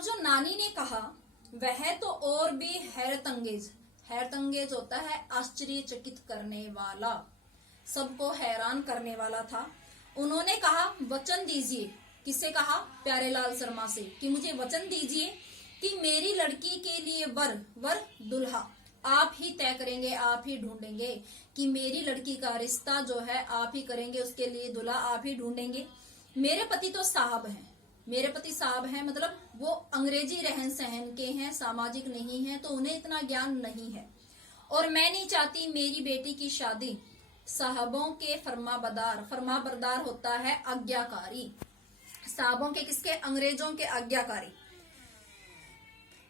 अब जो नानी ने कहा वह तो और भी हैरत अंगेज होता है, आश्चर्यचकित करने वाला, सबको हैरान करने वाला था। उन्होंने कहा वचन दीजिए। किसे कहा? प्यारेलाल शर्मा से, कि मुझे वचन दीजिए कि मेरी लड़की के लिए वर दुल्हा आप ही तय करेंगे, आप ही ढूंढेंगे, कि मेरी लड़की का रिश्ता जो है आप ही करेंगे, उसके लिए दुल्हा आप ही ढूंढेंगे। मेरे पति तो साहब हैं, मेरे पति साहब हैं, मतलब वो अंग्रेजी रहन सहन के हैं, सामाजिक नहीं है, तो उन्हें इतना ज्ञान नहीं है। और मैं नहीं चाहती मेरी बेटी की शादी साहबों के फरमाबरदार होता है आज्ञाकारी, साहबों के किसके? अंग्रेजों के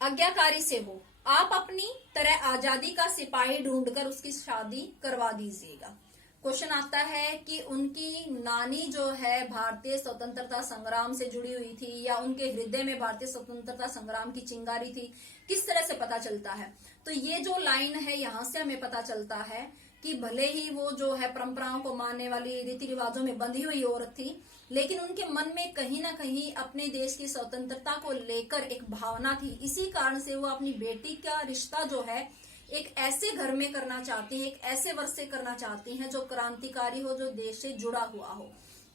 आज्ञाकारी से हो। आप अपनी तरह आजादी का सिपाही ढूंढकर उसकी शादी करवा दीजिएगा। क्वेश्चन आता है कि उनकी नानी जो है भारतीय स्वतंत्रता संग्राम से जुड़ी हुई थी, या उनके हृदय में भारतीय स्वतंत्रता संग्राम की चिंगारी थी, किस तरह से पता चलता है? तो ये जो लाइन है यहां से हमें पता चलता है कि भले ही वो जो है परंपराओं को मानने वाली, रीति रिवाजों में बंधी हुई औरत थी, लेकिन उनके मन में कहीं ना कहीं अपने देश की स्वतंत्रता को लेकर एक भावना थी। इसी कारण से वो अपनी बेटी का रिश्ता जो है एक ऐसे घर में करना चाहती हैं, एक ऐसे वर्ष से करना चाहती हैं जो क्रांतिकारी हो, जो देश से जुड़ा हुआ हो।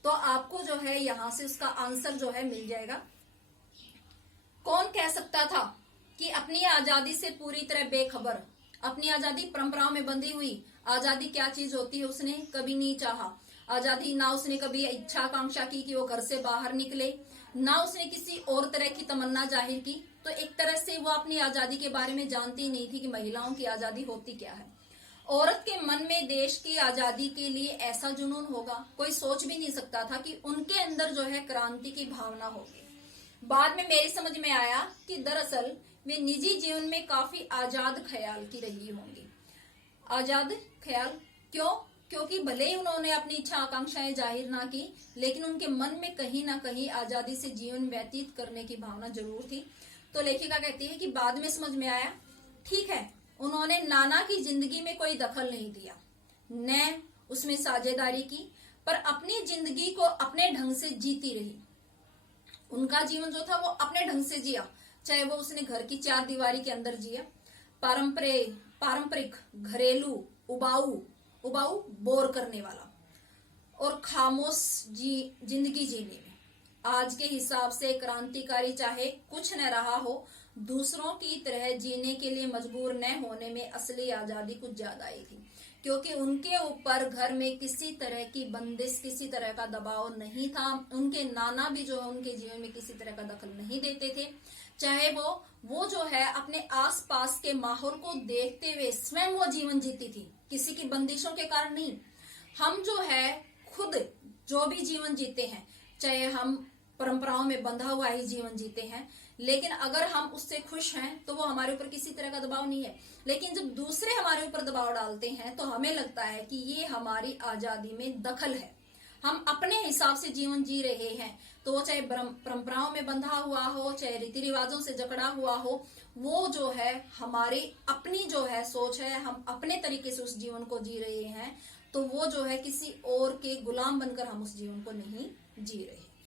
तो आपको जो है यहाँ से उसका आंसर जो है मिल जाएगा। कौन कह सकता था कि अपनी आजादी से पूरी तरह बेखबर, अपनी आजादी परंपराओं में बंधी हुई, आजादी क्या चीज होती है उसने कभी नहीं चाहा। आजादी ना उसने कभी इच्छा आकांक्षा की कि वो घर से बाहर निकले, ना उसने किसी और तरह की तमन्ना जाहिर की। तो एक तरह से वो अपनी आजादी के बारे में जानती ही नहीं थी कि महिलाओं की आजादी होती क्या है। औरत के मन में देश की आजादी के लिए ऐसा जुनून होगा, कोई सोच भी नहीं सकता था कि उनके अंदर जो है क्रांति की भावना होगी। बाद में मेरी समझ में आया कि दरअसल वे निजी जीवन में काफी आजाद ख्याल की रही होंगी। आजाद ख्याल क्यों? क्योंकि भले ही उन्होंने अपनी इच्छा आकांक्षाएं जाहिर ना की, लेकिन उनके मन में कहीं ना कहीं आजादी से जीवन व्यतीत करने की भावना जरूर थी। तो लेखिका कहती है कि बाद में समझ में आया, ठीक है, उन्होंने नाना की जिंदगी में कोई दखल नहीं दिया, न उसमें साझेदारी की, पर अपनी जिंदगी को अपने ढंग से जीती रही। उनका जीवन जो था वो अपने ढंग से जिया, चाहे वो उसने घर की चार दीवारी के अंदर जिया, पारंपरिक, घरेलू, उबाऊ, बोर करने वाला और खामोश जिंदगी जीने में। आज के हिसाब से क्रांतिकारी चाहे कुछ न रहा हो, दूसरों की तरह जीने के लिए मजबूर न होने में असली आजादी कुछ ज्यादा ही थी, क्योंकि उनके ऊपर घर में किसी तरह की बंदिश, किसी तरह का दबाव नहीं था। उनके नाना भी जो है उनके जीवन में किसी तरह का दखल नहीं देते थे, चाहे वो जो है अपने आसपास के माहौल को देखते हुए स्वयं वो जीवन जीती थी, किसी की बंदिशों के कारण नहीं। हम जो है खुद जो भी जीवन जीते हैं, चाहे हम परंपराओं में बंधा हुआ ही जीवन जीते हैं, लेकिन अगर हम उससे खुश हैं तो वो हमारे ऊपर किसी तरह का दबाव नहीं है। लेकिन जब दूसरे हमारे ऊपर दबाव डालते हैं तो हमें लगता है कि ये हमारी आजादी में दखल है, हम अपने हिसाब से जीवन जी रहे हैं। तो वो चाहे परंपराओं में बंधा हुआ हो, चाहे रीति रिवाजों से जकड़ा हुआ हो, वो जो है हमारी अपनी जो है सोच है, हम अपने तरीके से उस जीवन को जी रहे हैं। तो वो जो है किसी और के गुलाम बनकर हम उस जीवन को नहीं जी रहे।